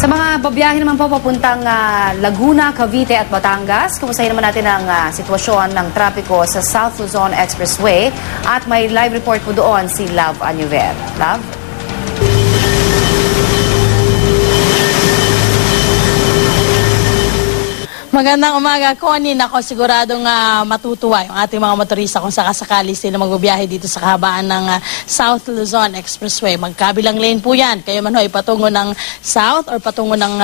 Sa mga babiyahe naman po papuntang Laguna, Cavite at Batangas, kumustahin naman natin ang sitwasyon ng trapiko sa South Luzon Expressway at may live report po doon si Love Anuver. Love? Magandang umaga, Connie. Nako, siguradong matutuwa yung ating mga motorista kung sakasakali sila magbabiyahe dito sa kahabaan ng South Luzon Expressway. Magkabilang lane po yan. Kayo man ho, patungo ng South or patungo ng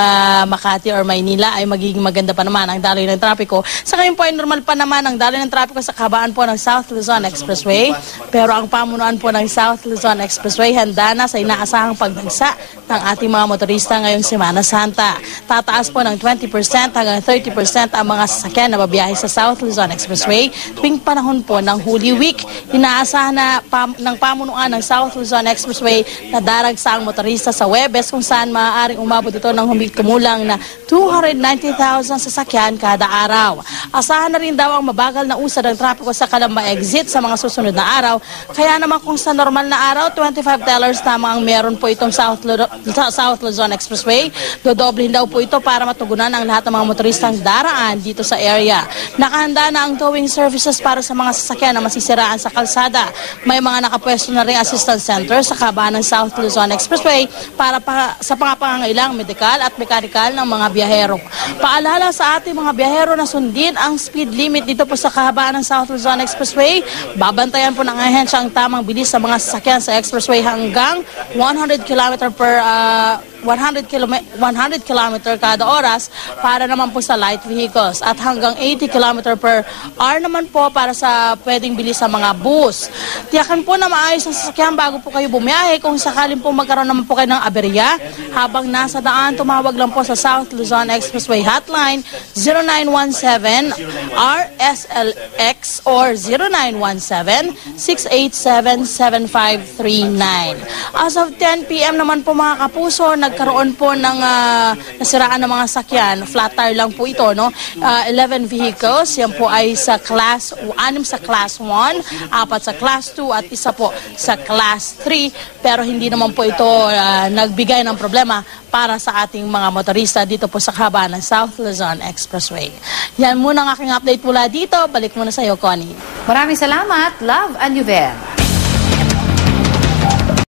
Makati or Maynila ay magiging maganda pa naman ang daloy ng trapiko. Sa ngayon po ay normal pa naman ang daloy ng trapiko sa kahabaan po ng South Luzon Expressway. Pero ang pamunuan po ng South Luzon Expressway handa na sa inaasahang pagdagsa ng ating mga motorista ngayong Semana Santa. Tataas po ng 20% hanggang 30% ang mga sasakyan na babiyahe sa South Luzon Expressway tuwing panahon po ng Holy Week. Inaasahan na ng pamunuan ng South Luzon Expressway na daragsa ang motorista sa Huwebes kung saan maaaring umabot ito ng humigit kumulang na 290,000 sasakyan kada araw. Asahan na rin daw ang mabagal na usad ng trapiko sa Calamba exit sa mga susunod na araw. Kaya naman kung sa normal na araw, $25 lamang ang meron po itong South Luzon Expressway. Dodoblihin daw po ito para matugunan ang lahat ng mga motoristang daraan dito sa area. Nakahanda na ang towing services para sa mga sasakyan na masisiraan sa kalsada. May mga nakapwesto na rin assistance center sa kahabaan ng South Luzon Expressway para sa pangangailang medikal at mekanikal ng mga biyahero. Paalala sa ating mga biyahero na sundin ang speed limit dito po sa kahabaan ng South Luzon Expressway. Babantayan po ng ahensya ang tamang bilis sa mga sasakyan sa expressway hanggang 100 km kada oras para naman po sa light vehicles at hanggang 80 km per hour naman po para sa pwedeng bilis sa mga bus. Tiyakan po na maayos ang sasakyan bago po kayo bumiyahe. Kung sakaling po magkaroon naman po kayo ng aberya habang nasa daan, tumawag lang po sa South Luzon Expressway hotline 0917-RSLX or 0917-687-7539. As of 10 p.m. naman po mga kapuso, nagkaroon po ng nasiraan ng mga sakyan. Flat tire lang po ito, no? 11 vehicles, yan po ay sa class 6 sa class 1, 4 sa class 2 at isa po sa class 3. Pero hindi naman po ito nagbigay ng problema para sa ating mga motorista dito po sa kahabaan ng South Luzon Expressway. Yan muna ang aking update mula dito. Balik muna sa iyo, Connie. Maraming salamat, Love Anuver.